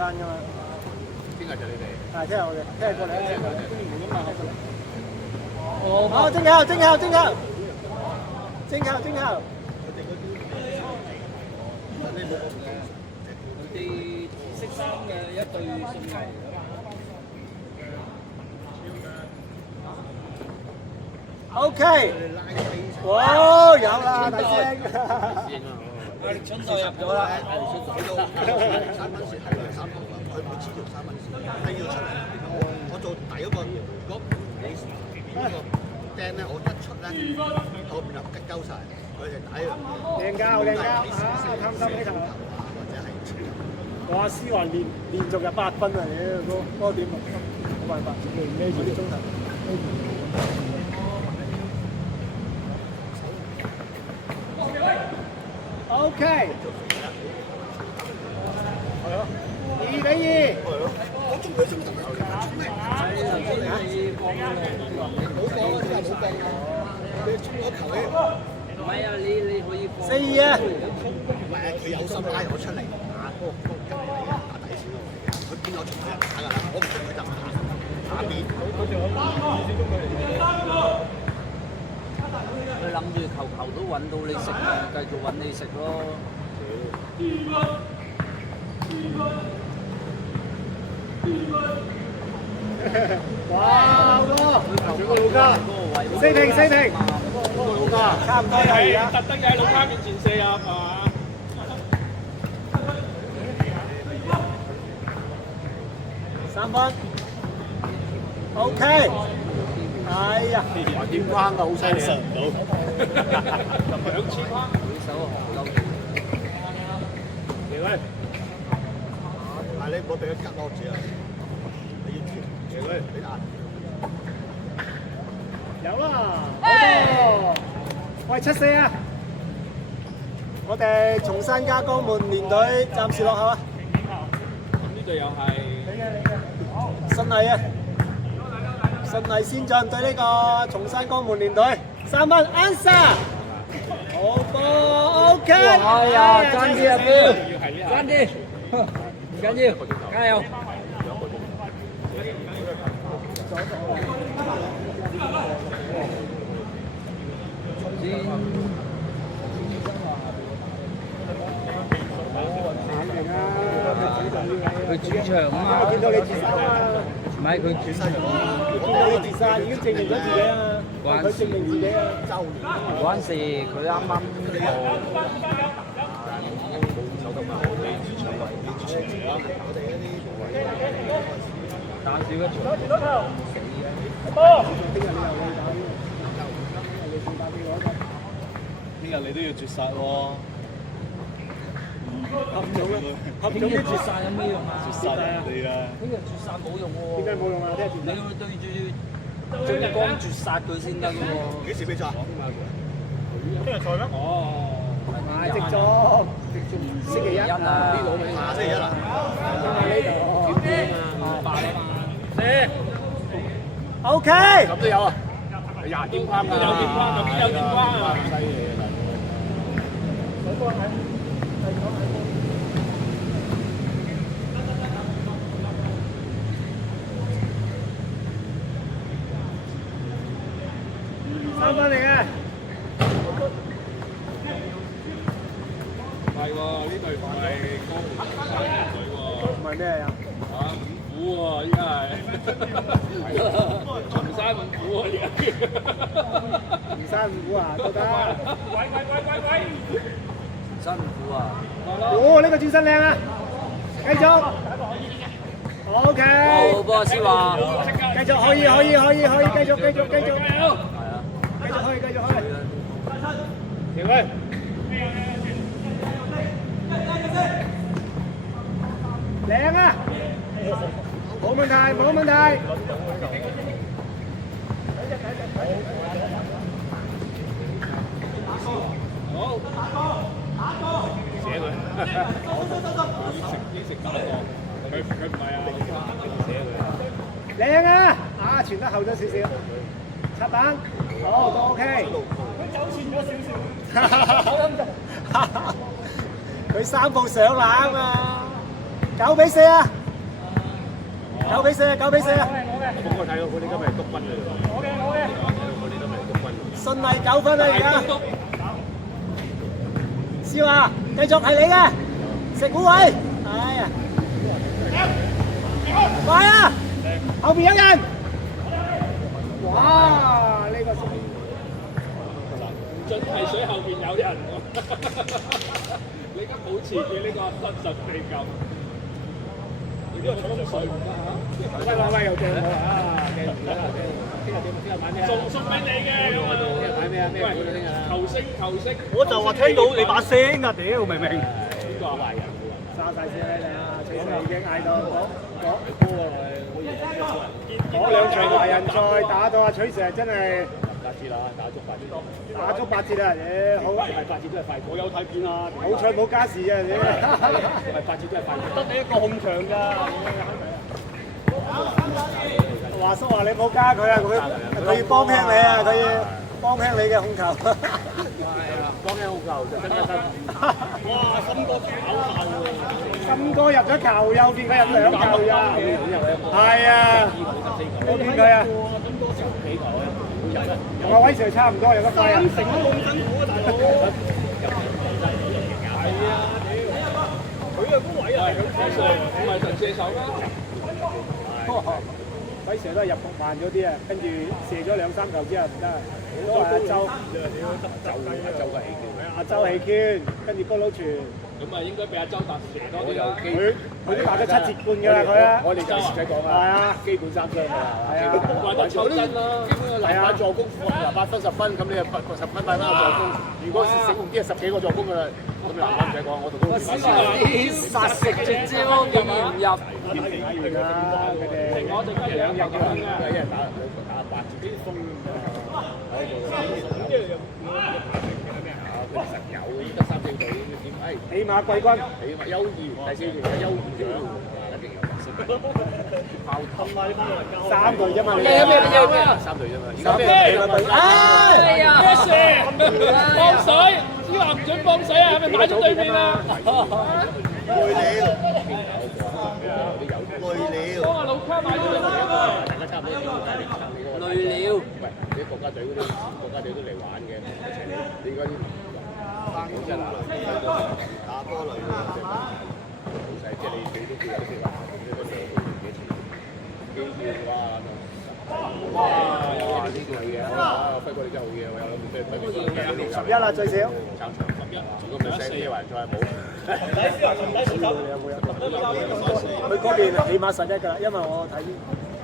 山噶嘛。邊個就你哋？係聽日我哋，聽日過嚟，聽日過嚟。哦，好，蒸烤，蒸烤，蒸烤，蒸烤，蒸烤。佢哋識衫嘅一對送藝。OK。哇，有啦，大聲。壓力春袋入咗啦。3蚊線係3毫啦，佢唔會黐條3蚊線，係要出嚟。我做第一個，如果你邊個釘咧，我一出咧，後邊就吉鳩曬，佢哋打一樣嘢。靚交，靚交，啊，貪心起頭。或者係哇！思華連續入8分啊！嗰個點啊，冇辦法，孭住啲鐘頭。OK，係咯，2-2。我中佢中頭球，出咩？冇放啊！真係冇放啊！你中咗球咧，唔係啊，你可以放。4-2啊！唔係啊，佢有心拉我出嚟打波，跟住你打底線咯。佢見我出嚟打㗎啦，我唔出佢就打邊。佢諗住球都揾到你食，繼續揾你食咯。哇！好多，老家4平4平，老家差唔多又而家。特登喺老家面前射啊，係嘛？3分。OK。哎呀，點框啊，好犀利啊！兩次框。手學夠。嚟喂，但係你唔好俾佢吉多字啊！你要貼，嚟喂，你打。有啦，好多。喂，7-4啊！我哋松山加江門連隊暫時落後啊！咁呢隊又係新藝啊！新藝先進對呢個松山江門連隊3分 answer， 好波 OK。哎呀，爭啲啊，爭啲，唔緊要，加油！佢主場啊嘛，見到你自殺啊！唔係佢主場。見到你自殺已經證明咗自己啊！佢證明自己啊！嗰陣時佢啱啱打少一場。波！聽日你都要絕殺喎。合聽日絕殺有咩用啊？絕殺人哋啊！聽日絕殺冇用喎。點解冇用啊？聽日你要對住進攻絕殺佢先得嘅喎。幾時比賽？聽日賽咩？哦，係直中，星期一啊！下星期一啦。OK。咁都有啊！廿點框啊！有點框，有邊有點框啊！犀利啊！3分嚟嘅。係喎，呢隊唔係江門隊喎。唔係咩啊？啊，五虎喎，依家係。松山五虎喎，而家。唔山五虎啊，都得。辛苦啊！哦，呢個轉身靚啊！繼續。OK。好波斯話。繼續可以，繼續。係啊。繼續去。條威。靚啊！冇問題。寫佢。應食打過，佢唔係啊，寫佢。靚啊！啊，傳得後咗少少，插板，哦都 OK。佢走前咗少少。佢3步上籃啊！ 9比4啊！9比4啊！9比4啊！咁我睇到佢哋今日係督軍嚟㗎。佢哋都係督軍。順利9分啊！而家，笑啊！繼續係你嘅，食股位。哎呀！快啊！後邊有人。哇！呢個進係水後邊有人喎，你而家保持住呢個實實地咁。呢個沖水唔得嚇，喂，又正我啊！聽日買咩啊？送俾你嘅咁啊！聽日買咩啊？咩股聽日啊？球星，我就話聽到你把聲啊！屌，明明呢個壞人喎。沙晒先啦，徐 Sir 已經嗌到嗰兩場華人賽打到阿徐 Sir 真係8折啦，打足8折。打足8折啊！好，係8折都係快，我有睇片啊！好彩冇加時啊！係8折都係快，得你一個控場㗎。華叔話你冇加佢啊！佢要幫輕你啊！佢要幫輕你嘅控球。幫輕控球就真係得。哇！森哥跑下喎。森哥入咗球，右邊佢入兩球咋？係啊，我見佢啊。同阿威 Sir 差唔多，有得揮啊！成都咁辛苦啊，大佬。係啊，佢啊嗰位啊，唔係神射手咩？威 Sir 都係入局慢咗啲啊，跟住射咗2、3球之後唔得啊。都係阿周阿周起圈，跟住高佬傳。咁啊，應該俾阿周達射多啲啦。佢都打咗7節半㗎啦，佢啊。我哋就唔使講啦。係啊，基本3雙㗎啦。係啊，或者抽真啦。基本個籃板助攻8分10分，咁你就10分8分個助攻。如果醒目啲係10幾個助攻㗎啦，咁籃板唔使講，我同都殺食絕招竟然唔入，我哋而家2日咁樣嘅。一人打8折啲風佢實有得3、4隊點？起碼季軍。起碼優異第4年嘅優異獎，一定有特色。爆氹啊！呢班老人家3隊啫嘛，你咩3隊啫嘛。而家咩？哎呀，咩事？放水，只話唔準放水啊！係咪擺咗對面啊？累了，幫阿老卡買咗對面啊！大家差唔多累了。喂，啲國家隊嗰啲國家隊都嚟玩嘅，一齊嚟。你嗰啲真係打波累了，好細，即係你都叫有啲話，呢個幾錢？機票哇！呢個係嘅，輝哥你真係好嘢，我有諗住輝哥11啦最少。撐場11，如果唔係4還再冇。佢嗰邊起碼11㗎啦，因為我睇。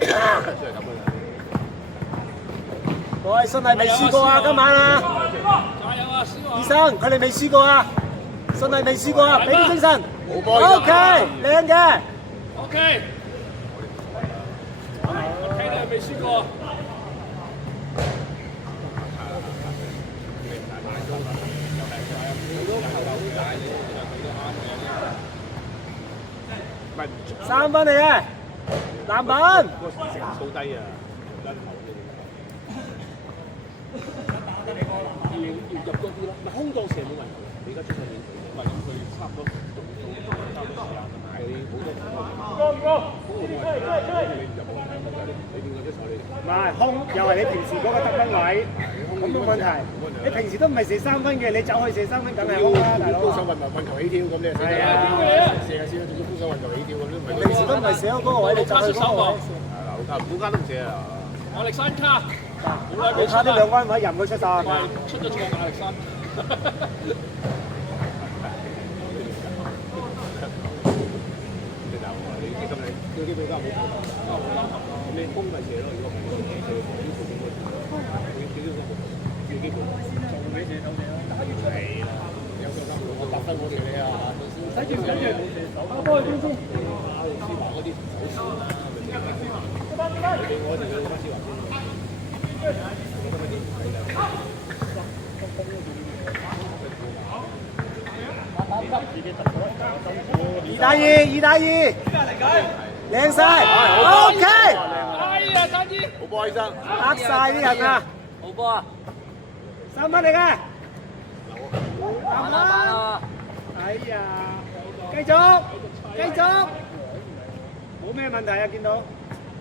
即係咁樣。各位真係未試過啊，今晚啊！加油啊，醫生，佢哋未試過啊，真係未試過啊，俾啲精神。好波 OK，靚嘅。 OK，你係未輸過。3分嚟嘅，籃板。個成數低啊！要入多啲咯，咪空檔射冇問題。你而家出上面，唔係咁佢差唔多差唔多時間同埋你好多空你入冇問題，你點解出手你？唔係空，又係你平時嗰個得分位，咁冇問題。你平時都唔係射3分嘅，你走去射3分，梗係空啦，大佬。高手運球起跳咁你係啊，射下先，仲要高手運球起跳咁都唔係。平時都唔係射嗰個位，你走去嗰個位。估家都唔射啊！亞歷山卡，你差啲2彎位任佢出曬。出咗錯亞歷山。你咁你啲比較冇，你攻咪射咯，如果唔係你射防啲副攻你幾多個自己做俾射手射啦，係啦，有個金我8分我射你啊，睇住打波去邊先？思華嗰啲手先啦，咪先，我哋去翻思華先。2打2，靚晒 ，OK，哎呀，差啲，好波醫生，呃晒啲人啊，好波啊3分嚟嘅，打啦打啦哎呀，繼續，冇咩問題啊，見到，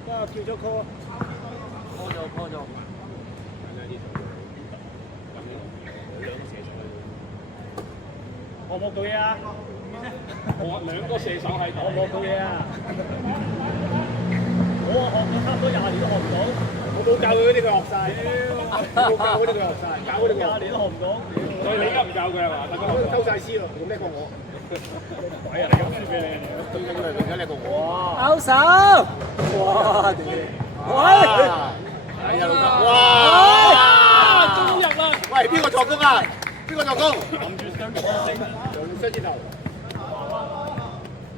不過叫咗 call。破咗。我冇到嘢啊！我兩個射手喺度，我冇到嘢啊！我學咗差唔多20年都學唔到，我冇教佢嗰啲，佢學晒。冇教嗰啲，佢學晒。教嗰啲20年都學唔到。所以你而家唔教佢係嘛？大哥，收晒師咯，仲叻過我。鬼啊！你咁輸俾你，對領嚟而家叻過我。勾手！哇！屌！喂！係啊，老哥。哇！終於入啦！喂，邊個助攻啊？邊個助攻？用雙箭頭。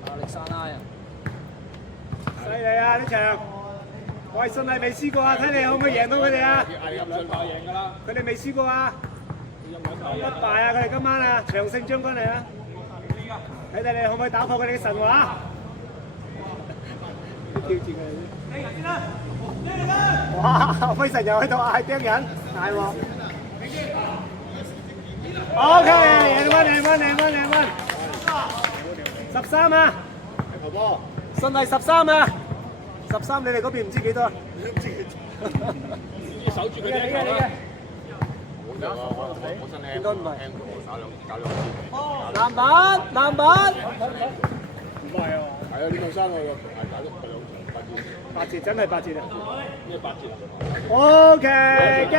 亞歷山大啊！犀利啊！呢場，我係真係未輸過啊！睇你可唔可以贏到佢哋啊？係入兩球贏㗎啦！佢哋未輸過啊！不敗啊！佢哋今晚啊，長勝將軍嚟啊！睇睇你可唔可以打破佢哋嘅神話？挑戰佢哋。哇！輝神又喺度嗌釘人，大鑊！ OK， 贏分！13啊！球波。順利13啊！13你哋嗰邊唔知幾多啊？要守住佢哋球啦！我真係應該唔係輕搞兩次。籃板，籃板。唔係啊！係啊，呢度生我係搞咗兩次，8次。8節真係8節啊！咩8節啊？ OK，驚！